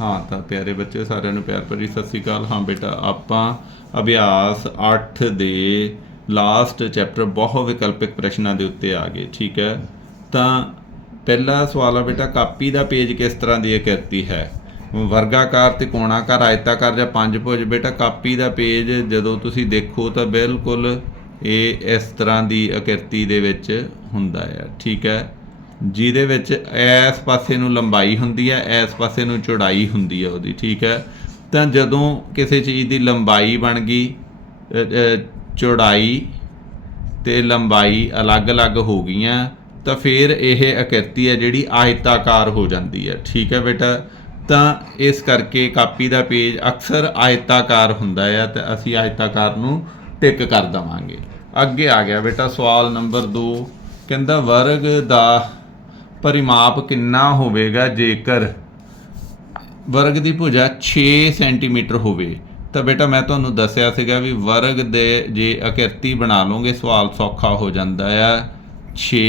ਹਾਂ, ਤਾਂ ਪਿਆਰੇ ਬੱਚੇ ਸਾਰਿਆਂ ਨੂੰ ਪਿਆਰ ਭਰੀ ਸਤਿ ਸ੍ਰੀ ਅਕਾਲ। ਹਾਂ ਬੇਟਾ, ਆਪਾਂ ਅਭਿਆਸ 8 ਦੇ ਲਾਸਟ ਚੈਪਟਰ ਬਹੁ ਵਿਕਲਪਿਕ ਪ੍ਰਸ਼ਨਾਂ ਦੇ ਉੱਤੇ ਆ ਗਏ, ਠੀਕ ਹੈ? ਤਾਂ ਪਹਿਲਾ ਸਵਾਲ ਆ ਬੇਟਾ, ਕਾਪੀ ਦਾ ਪੇਜ ਕਿਸ ਤਰ੍ਹਾਂ ਦੀ ਆਕ੍ਰਿਤੀ ਹੈ? ਵਰਗਾਕਾਰ ਤੇ ਕੋਣਾਕਾਰ ਆਇਤਾਕਾਰ ਜਾਂ ਪੰਜਭੁਜ ਬੇਟਾ, ਕਾਪੀ ਦਾ ਪੇਜ ਜਦੋਂ ਤੁਸੀਂ ਦੇਖੋ ਤਾਂ ਬਿਲਕੁਲ ਇਹ ਇਸ ਤਰ੍ਹਾਂ ਦੀ ਆਕ੍ਰਿਤੀ ਦੇ ਵਿੱਚ ਹੁੰਦਾ ਹੈ, ਠੀਕ ਹੈ? ਜਿਹਦੇ ਵਿੱਚ ਇਸ ਪਾਸੇ ਨੂੰ ਲੰਬਾਈ ਹੁੰਦੀ ਹੈ ਇਸ ਪਾਸੇ ਨੂੰ ਚੌੜਾਈ ਹੁੰਦੀ ਹੈ ਉਹਦੀ, ਠੀਕ ਹੈ? ਤਾਂ ਜਦੋਂ ਕਿਸੇ ਚੀਜ਼ ਦੀ ਲੰਬਾਈ ਬਣ ਗਈ ਚੌੜਾਈ ਤੇ ਲੰਬਾਈ ਅਲੱਗ-ਅਲੱਗ ਹੋ ਗਈਆਂ, ਤਾਂ ਫਿਰ ਇਹ ਅਕਿਰਤੀ ਹੈ ਜਿਹੜੀ ਆਇਤਾਕਾਰ ਹੋ ਜਾਂਦੀ ਹੈ, ਠੀਕ ਹੈ ਬੇਟਾ? ਤਾਂ ਇਸ ਕਰਕੇ ਕਾਪੀ ਦਾ ਪੇਜ ਅਕਸਰ ਆਇਤਾਕਾਰ ਹੁੰਦਾ ਹੈ ਤੇ ਅਸੀਂ ਆਇਤਾਕਾਰ ਨੂੰ ਟਿਕ ਕਰ ਦਵਾਂਗੇ। ਅੱਗੇ ਆ ਗਿਆ ਬੇਟਾ ਸਵਾਲ ਨੰਬਰ 2 ਕਹਿੰਦਾ, ਵਰਗ ਦਾ ਪਰਿਮਾਪ ਕਿੰਨਾ ਹੋਵੇਗਾ ਜੇਕਰ ਵਰਗ ਦੀ ਭੁਜਾ 6 ਸੈਂਟੀਮੀਟਰ ਹੋਵੇ? ਤਾਂ ਬੇਟਾ, ਮੈਂ ਤੁਹਾਨੂੰ ਦੱਸਿਆ ਸੀਗਾ ਵੀ ਵਰਗ ਦੇ ਜੇ ਅਕਿਰਤੀ ਬਣਾ ਲਓਗੇ, ਸਵਾਲ ਸੌਖਾ ਹੋ ਜਾਂਦਾ ਆ। 6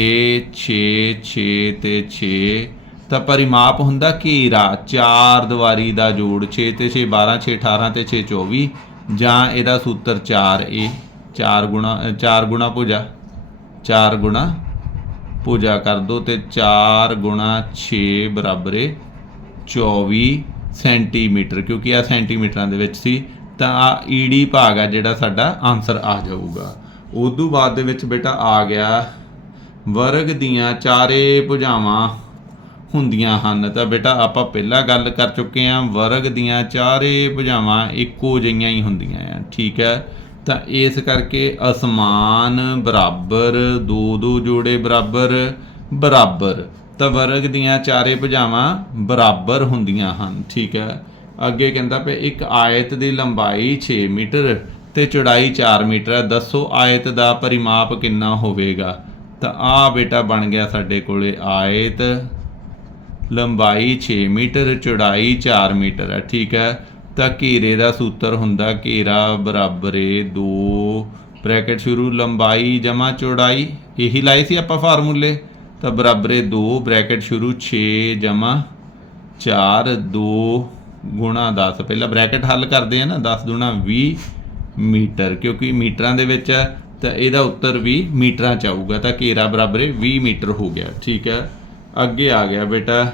6 6 ਤੇ 6 ਤਾਂ ਪਰਿਮਾਪ ਹੁੰਦਾ ਘੇਰਾ, ਚਾਰ ਦੀਵਾਰੀ ਦਾ ਜੋੜ 6 ਤੇ 6 12 6 18 ਤੇ 6 24 ਜਾਂ ਇਹਦਾ ਸੂਤਰ 4 ਇਹ 4 ਗੁਣਾ 4 ਗੁਣਾ ਭੁਜਾ 4 ਗੁਣਾ ਭੁਜਾ ਕਰ ਦੋ ਤੇ 4 ਗੁਣਾ 6 ਬਰਾਬਰ ਏ 24 ਸੈਂਟੀਮੀਟਰ, ਕਿਉਂਕਿ ਆ ਸੈਂਟੀਮੀਟਰਾਂ ਦੇ ਵਿੱਚ ਸੀ, ਤਾਂ ਆ ਈਡੀ ਭਾਗ ਆ ਜਿਹੜਾ ਸਾਡਾ ਆਨਸਰ ਆ ਜਾਊਗਾ। ਉਦੋਂ ਬਾਅਦ ਦੇ ਵਿੱਚ ਬੇਟਾ ਆ ਗਿਆ, ਵਰਗ ਦੀਆਂ ਚਾਰੇ ਭੁਜਾਵਾਂ ਹੁੰਦੀਆਂ ਹਨ। ਤਾਂ ਬੇਟਾ ਆਪਾਂ ਪਹਿਲਾਂ ਗੱਲ ਕਰ ਚੁੱਕੇ ਹਾਂ, ਵਰਗ ਦੀਆਂ ਚਾਰੇ ਭੁਜਾਵਾਂ ਇੱਕੋ ਜਿਹੀਆਂ ਹੀ ਹੁੰਦੀਆਂ ਆ, ਠੀਕ ਹੈ? ਤਾਂ ਇਸ ਕਰਕੇ ਅਸਮਾਨ ਬਰਾਬਰ, ਦੋ ਦੋ ਜੋੜੇ ਬਰਾਬਰ ਬਰਾਬਰ। ਤਾਂ ਵਰਗ ਦੀਆਂ ਚਾਰੇ ਭੁਜਾਵਾਂ ਬਰਾਬਰ ਹੁੰਦੀਆਂ ਹਨ, ਠੀਕ ਹੈ। ਅੱਗੇ ਕਹਿੰਦਾ ਪਿਆ, ਇੱਕ ਆਇਤ ਦੀ ਲੰਬਾਈ 6 ਮੀਟਰ ਤੇ ਚੌੜਾਈ 4 ਮੀਟਰ ਹੈ। ਦੱਸੋ ਆਇਤ ਦਾ ਪਰਿਮਾਪ ਕਿੰਨਾ ਹੋਵੇਗਾ? ਤਾਂ ਆ ਬੇਟਾ ਬਣ ਗਿਆ ਸਾਡੇ ਕੋਲੇ ਆਇਤ। ਲੰਬਾਈ 6 ਮੀਟਰ, ਚੌੜਾਈ 4 ਮੀਟਰ ਹੈ, ਠੀਕ ਹੈ। ਤਾਂ ਘੇਰੇ ਦਾ ਸੂਤਰ ਹੁੰਦਾ ਘੇਰਾ ਬਰਾਬਰੇ ਏ 2 ਬ੍ਰੈਕਟ ਸ਼ੁਰੂ, ਲੰਬਾਈ ਜਮਾ ਚੌੜਾਈ, ਇਹੀ ਲਾਈ ਸੀ ਆਪਾਂ ਫਾਰਮੂਲੇ। ਤਾਂ ਬਰਾਬਰੇ ਏ 2 ਬ੍ਰੈਕਟ ਸ਼ੁਰੂ 6 ਜਮਾ 4 2 ਗੁਣਾ 10 ਪਹਿਲਾਂ ਬ੍ਰੈਕਟ ਹੱਲ ਕਰਦੇ ਆ ਨਾ 10 ਗੁਣਾ 20 ਮੀਟਰ, ਕਿਉਂਕਿ ਮੀਟਰਾਂ ਦੇ ਵਿੱਚ ਹੈ ਤਾਂ ਇਹਦਾ ਉੱਤਰ ਵੀ ਮੀਟਰਾਂ ਚ ਆਊਗਾ। ਤਾਂ ਘੇਰਾ ਬਰਾਬਰ ਏ 20 ਮੀਟਰ ਹੋ ਗਿਆ। ਠੀਕ ਹੈ ਅੱਗੇ ਆ ਗਿਆ ਬੇਟਾ।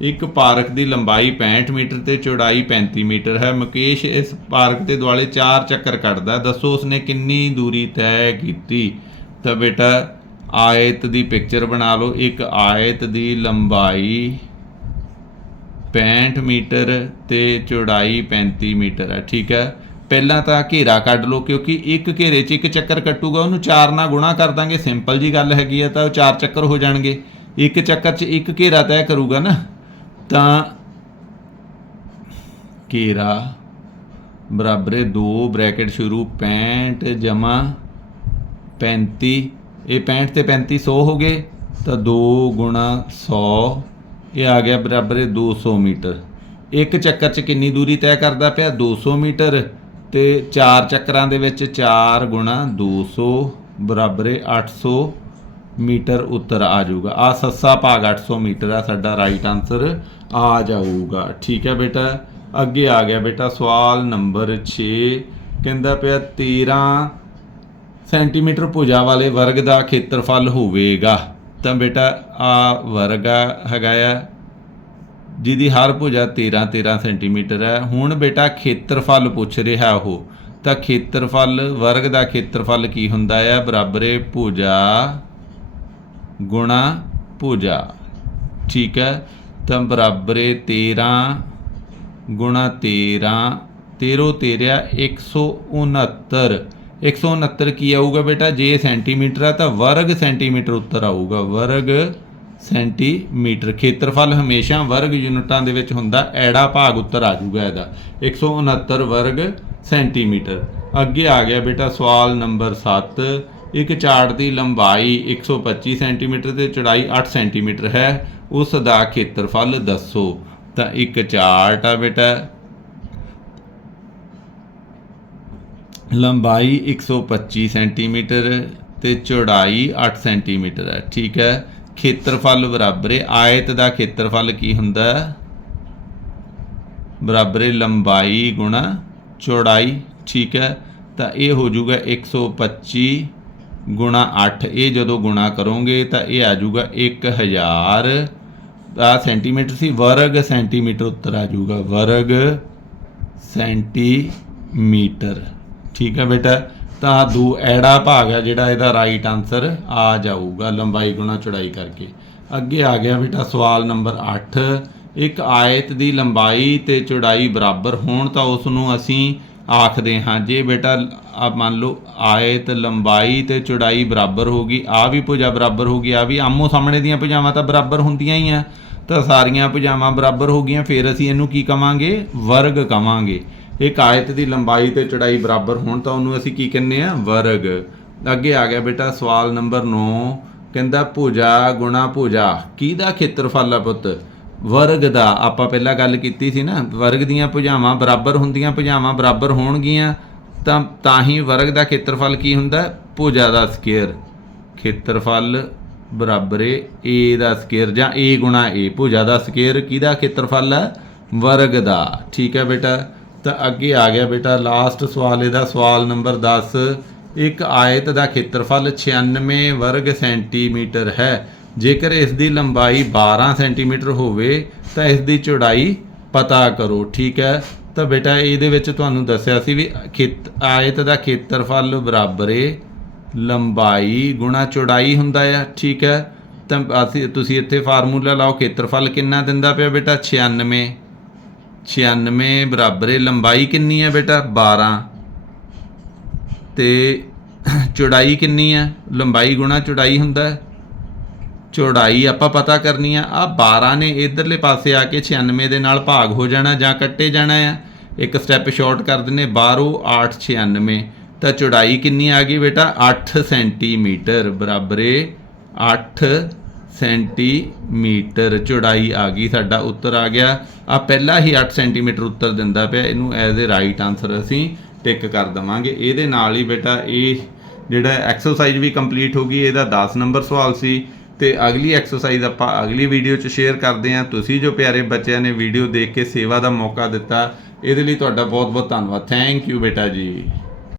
ਇੱਕ ਪਾਰਕ ਦੀ ਲੰਬਾਈ 65 ਮੀਟਰ ਤੇ ਚੌੜਾਈ 35 ਮੀਟਰ ਹੈ। ਮੁਕੇਸ਼ ਇਸ ਪਾਰਕ ਦੇ ਦੁਆਲੇ ਚਾਰ ਚੱਕਰ ਕੱਢਦਾ ਦੱਸੋ ਉਸਨੇ ਕਿੰਨੀ ਦੂਰੀ ਤੈਅ ਕੀਤੀ? ਤਾਂ ਬੇਟਾ, ਆਇਤ ਦੀ ਪਿਕਚਰ ਬਣਾ ਲਓ। ਇੱਕ ਆਇਤ ਦੀ ਲੰਬਾਈ 65 ਮੀਟਰ ਤੇ ਚੌੜਾਈ 35 ਮੀਟਰ ਹੈ। ਠੀਕ ਹੈ। ਪਹਿਲਾਂ ਤਾਂ ਘੇਰਾ ਕੱਢ ਲਓ ਕਿਉਂਕਿ ਇੱਕ ਘੇਰੇ 'ਚ ਇੱਕ ਚੱਕਰ ਕੱਟੂਗਾ। ਉਹਨੂੰ ਚਾਰ ਨਾਲ ਗੁਣਾ ਕਰ ਦਾਂਗੇ। ਸਿੰਪਲ ਜੀ ਗੱਲ ਹੈਗੀ ਹੈ ਤਾਂ ਉਹ ਚਾਰ ਚੱਕਰ ਹੋ ਜਾਣਗੇ। ਇੱਕ ਚੱਕਰ 'ਚ ਇੱਕ ਘੇਰਾ ਤੈਅ ਕਰੂਗਾ ਨਾ। ਤਾਂ ਘੇਰਾ, ਬਰਾਬਰੇ ਹੈ 2 ਬ੍ਰੈਕਟ ਸ਼ੁਰੂ 65 ਜਮਾ 35 ਇਹ 65 ਤੇ 35 100 ਹੋ ਗਏ, ਤਾਂ 2 ਗੁਣਾ 100 ਇਹ ਆ ਗਿਆ ਬਰਾਬਰ ਹੈ 200 ਮੀਟਰ। ਇੱਕ ਚੱਕਰ 'ਚ ਕਿੰਨੀ ਦੂਰੀ ਤੈਅ ਕਰਦਾ ਪਿਆ? 200 ਮੀਟਰ ਤੇ ਚਾਰ ਚੱਕਰਾਂ ਦੇ ਵਿੱਚ 4 ਗੁਣਾ 200 ਬਰਾਬਰ ਹੈ 800 ਮੀਟਰ ਉੱਤਰ ਆ ਜਾਊਗਾ। ਆ ਸੱਸਾ ਭਾਗ 800 ਮੀਟਰ ਆ, ਸਾਡਾ ਰਾਈਟ ਆਨਸਰ ਆ ਜਾਊਗਾ। ਠੀਕ ਹੈ ਬੇਟਾ, ਅੱਗੇ ਆ ਗਿਆ ਬੇਟਾ ਸਵਾਲ ਨੰਬਰ 6 ਕਹਿੰਦਾ ਪਿਆ 13 ਸੈਂਟੀਮੀਟਰ ਭੁਜਾ ਵਾਲੇ ਵਰਗ ਦਾ ਖੇਤਰਫਲ ਹੋਵੇਗਾ। ਤਾਂ ਬੇਟਾ, ਆ ਵਰਗ ਆ, ਹੈਗਾ ਆ, ਜਿਹਦੀ ਹਰ ਭੁਜਾ 13 13 ਸੈਂਟੀਮੀਟਰ ਹੈ। ਹੁਣ ਬੇਟਾ ਖੇਤਰਫਲ ਪੁੱਛ ਰਿਹਾ ਉਹ। ਤਾਂ ਖੇਤਰਫਲ, ਵਰਗ ਦਾ ਖੇਤਰਫਲ ਕੀ ਹੁੰਦਾ ਹੈ ਬਰਾਬਰ ਹੈ ਭੁਜਾ ਗੁਣਾ ਭੁਜਾ ਠੀਕ ਹੈ? ਤਾਂ ਬਰਾਬਰ ਹੈ 13 ਗੁਣਾ 13 13 13 169 169 ਕੀ ਆਊਗਾ ਬੇਟਾ? ਜੇ ਸੈਂਟੀਮੀਟਰ ਆ ਤਾਂ ਵਰਗ ਸੈਂਟੀਮੀਟਰ ਉੱਤਰ ਆਊਗਾ। ਵਰਗ ਸੈਂਟੀਮੀਟਰ। ਖੇਤਰਫਲ ਹਮੇਸ਼ਾ ਵਰਗ ਯੂਨਿਟਾਂ ਦੇ ਵਿੱਚ ਹੁੰਦਾ। ਐੜਾ ਭਾਗ ਉੱਤਰ ਆ ਜਾਊਗਾ ਇਹਦਾ। 169 ਵਰਗ ਸੈਂਟੀਮੀਟਰ। ਅੱਗੇ ਆ ਗਿਆ ਬੇਟਾ ਸਵਾਲ ਨੰਬਰ 7 ਇੱਕ ਚਾਰਟ ਦੀ ਲੰਬਾਈ 125 ਸੈਂਟੀਮੀਟਰ ਤੇ ਚੌੜਾਈ 8 ਸੈਂਟੀਮੀਟਰ ਹੈ, ਉਸ ਦਾ ਖੇਤਰਫਲ ਦੱਸੋ। ਤਾਂ ਇੱਕ ਚਾਰਟ ਆ ਬੇਟਾ। ਲੰਬਾਈ 125 ਸੈਂਟੀਮੀਟਰ ਤੇ ਚੌੜਾਈ 8 ਸੈਂਟੀਮੀਟਰ ਹੈ, ਠੀਕ ਹੈ। ਖੇਤਰਫਲ ਬਰਾਬਰ ਹੈ ਆਇਤ ਦਾ ਖੇਤਰਫਲ ਕੀ ਹੁੰਦਾ? ਹੈ ਬਰਾਬਰ ਹੈ ਲੰਬਾਈ ਗੁਣਾ ਚੌੜਾਈ, ਠੀਕ ਹੈ। ਤਾਂ ਇਹ ਹੋ ਜਾਊਗਾ 125 ਗੁਣਾ 8 ਇਹ ਜਦੋਂ ਗੁਣਾ ਕਰੋਗੇ ਤਾਂ ਇਹ ਆ ਜਾਊਗਾ 1000 ਆ ਸੈਂਟੀਮੀਟਰ ਸੀ, ਵਰਗ ਸੈਂਟੀਮੀਟਰ ਉੱਤਰ ਆ ਜਾਊਗਾ, ਵਰਗ ਸੈਂਟੀਮੀਟਰ ਠੀਕ ਹੈ ਬੇਟਾ, ਤਾਂ ਦੋ ਐੜਾ ਭਾਗ ਹੈ ਜਿਹੜਾ ਇਹਦਾ ਰਾਈਟ ਆਨਸਰ ਆ ਜਾਊਗਾ, ਲੰਬਾਈ ਗੁਣਾ ਚੌੜਾਈ ਕਰਕੇ। ਅੱਗੇ ਆ ਗਿਆ ਬੇਟਾ ਸਵਾਲ ਨੰਬਰ 8 ਇੱਕ ਆਇਤ ਦੀ ਲੰਬਾਈ ਤੇ ਚੌੜਾਈ ਬਰਾਬਰ ਹੋਣ ਤਾਂ ਉਸ ਨੂੰ ਅਸੀਂ ਆਖਦੇ ਹਾਂ, ਜੇ ਬੇਟਾ ਆ ਮੰਨ ਲਓ ਆਇਤ ਲੰਬਾਈ ਤੇ ਚੌੜਾਈ ਬਰਾਬਰ ਹੋਗੀ ਆ ਵੀ ਭੁਜਾ ਬਰਾਬਰ ਹੋਗੀ ਆ ਵੀ ਆਮੋ ਸਾਹਮਣੇ ਦੀਆਂ ਭੁਜਾਵਾਂ ਤਾਂ ਬਰਾਬਰ ਹੁੰਦੀਆਂ ਹੀ ਆ। ਤਾਂ ਸਾਰੀਆਂ ਭੁਜਾਵਾਂ ਬਰਾਬਰ ਹੋ ਗਈਆਂ, ਫਿਰ ਅਸੀਂ ਇਹਨੂੰ ਕੀ ਕਵਾਂਗੇ? ਵਰਗ ਕਵਾਂਗੇ। ਇੱਕ ਆਇਤ ਦੀ ਲੰਬਾਈ ਤੇ ਚੌੜਾਈ ਬਰਾਬਰ ਹੋਣ ਤਾਂ ਉਹਨੂੰ ਅਸੀਂ ਕੀ ਕਹਿੰਦੇ ਆ ਵਰਗ। ਅੱਗੇ ਆ ਗਿਆ ਬੇਟਾ ਸਵਾਲ ਨੰਬਰ 9 ਕਹਿੰਦਾ ਭੁਜਾ ਗੁਣਾ ਭੁਜਾ, ਕਿਹਦਾ ਖੇਤਰਫਲ ਆ ਪੁੱਤ? ਵਰਗ ਦਾ ਆਪਾਂ ਪਹਿਲਾਂ ਗੱਲ ਕੀਤੀ ਸੀ ਨਾ, ਵਰਗ ਦੀਆਂ ਭੁਜਾਵਾਂ ਬਰਾਬਰ ਹੁੰਦੀਆਂ, ਭੁਜਾਵਾਂ ਬਰਾਬਰ ਹੋਣਗੀਆਂ, ਤਾਂ ਤਾਂ ਹੀ ਵਰਗ ਦਾ ਖੇਤਰਫਲ ਕੀ ਹੁੰਦਾ? ਭੁਜਾ ਦਾ ਸਕੁਅਰ। ਖੇਤਰਫਲ ਬਰਾਬਰ ਏ a ਦਾ ਸਕੁਅਰ ਜਾਂ a ਗੁਣਾ a ਭੁਜਾ ਦਾ ਸਕੁਅਰ ਕਿਹਦਾ ਖੇਤਰਫਲ ਹੈ ਵਰਗ ਦਾ। ਠੀਕ ਹੈ ਬੇਟਾ? ਤਾਂ ਅੱਗੇ ਆ ਗਿਆ ਬੇਟਾ ਲਾਸਟ ਸਵਾਲ ਇਹਦਾ, ਸਵਾਲ ਨੰਬਰ 10 ਇੱਕ ਆਇਤ ਦਾ ਖੇਤਰਫਲ 96 ਵਰਗ ਸੈਂਟੀਮੀਟਰ ਹੈ। ਜੇਕਰ ਇਸ ਦੀ ਲੰਬਾਈ 12 ਸੈਂਟੀਮੀਟਰ ਹੋਵੇ, ਤਾਂ ਇਸ ਦੀ ਚੌੜਾਈ ਪਤਾ ਕਰੋ, ਠੀਕ ਹੈ? ਤਾਂ ਬੇਟਾ, ਇਹਦੇ ਵਿੱਚ ਤੁਹਾਨੂੰ ਦੱਸਿਆ ਸੀ ਵੀ ਖੇਤ, ਆਇਤ ਦਾ ਖੇਤਰਫਲ ਬਰਾਬਰ ਏ, ਲੰਬਾਈ ਗੁਣਾ ਚੌੜਾਈ ਹੁੰਦਾ ਆ, ਠੀਕ ਹੈ? ਤਾਂ ਅਸੀਂ, ਤੁਸੀਂ ਇੱਥੇ ਫਾਰਮੂਲਾ ਲਾਓ, ਖੇਤਰਫਲ ਕਿੰਨਾ ਦਿੰਦਾ ਪਿਆ ਬੇਟਾ? 96 96 ਬਰਾਬਰ ਏ, ਲੰਬਾਈ ਕਿੰਨੀ ਹੈ ਬੇਟਾ? 12 ਤੇ ਚੌੜਾਈ ਕਿੰਨੀ ਹੈ? ਲੰਬਾਈ ਗੁਣਾ ਚੌੜਾਈ ਹੁੰਦਾ ਹੈ। ਚੌੜਾਈ ਆਪਾਂ ਪਤਾ ਕਰਨੀ ਆ ਆ 12 ਨੇ ਇਧਰਲੇ ਪਾਸੇ ਆ ਕੇ 96 ਦੇ ਨਾਲ ਭਾਗ ਹੋ ਜਾਣਾ ਜਾਂ ਕੱਟੇ ਜਾਣਾ ਆ। ਇੱਕ ਸਟੈਪ ਸ਼ਾਰਟ ਕਰ ਦਿੰਨੇ 12 8 96 ਤਾਂ ਚੌੜਾਈ ਕਿੰਨੀ ਆ ਗਈ ਬੇਟਾ? 8 ਸੈਂਟੀਮੀਟਰ, ਬਰਾਬਰੇ ਏ 8 ਸੈਂਟੀਮੀਟਰ ਚੌੜਾਈ ਆ ਗਈ, ਸਾਡਾ ਉੱਤਰ ਆ ਗਿਆ। ਆ ਪਹਿਲਾਂ ਹੀ 8 ਸੈਂਟੀਮੀਟਰ ਉੱਤਰ ਦਿੰਦਾ ਪਿਆ, ਇਹਨੂੰ ਐਜ਼ ਅ ਰਾਈਟ ਆਨਸਰ ਅਸੀਂ ਟਿਕ ਕਰ ਦਵਾਂਗੇ। ਇਹਦੇ ਨਾਲ ਹੀ ਬੇਟਾ, ਇਹ ਜਿਹੜਾ ਐਕਸਰਸਾਈਜ਼ ਵੀ ਕੰਪਲੀਟ ਹੋ ਗਈ, ਇਹਦਾ 10 ਨੰਬਰ ਸਵਾਲ ਸੀ। ਤੇ ਅਗਲੀ ਐਕਸਰਸਾਈਜ਼ ਆਪਾਂ ਅਗਲੀ ਵੀਡੀਓ 'ਚ ਸ਼ੇਅਰ ਕਰਦੇ ਹਾਂ। ਤੁਸੀਂ ਜੋ ਪਿਆਰੇ ਬੱਚਿਆਂ ਨੇ ਵੀਡੀਓ ਦੇਖ ਕੇ ਸੇਵਾ ਦਾ ਮੌਕਾ ਦਿੱਤਾ, ਇਹਦੇ ਲਈ ਤੁਹਾਡਾ ਬਹੁਤ ਬਹੁਤ ਧੰਨਵਾਦ। ਥੈਂਕ ਯੂ ਬੇਟਾ ਜੀ।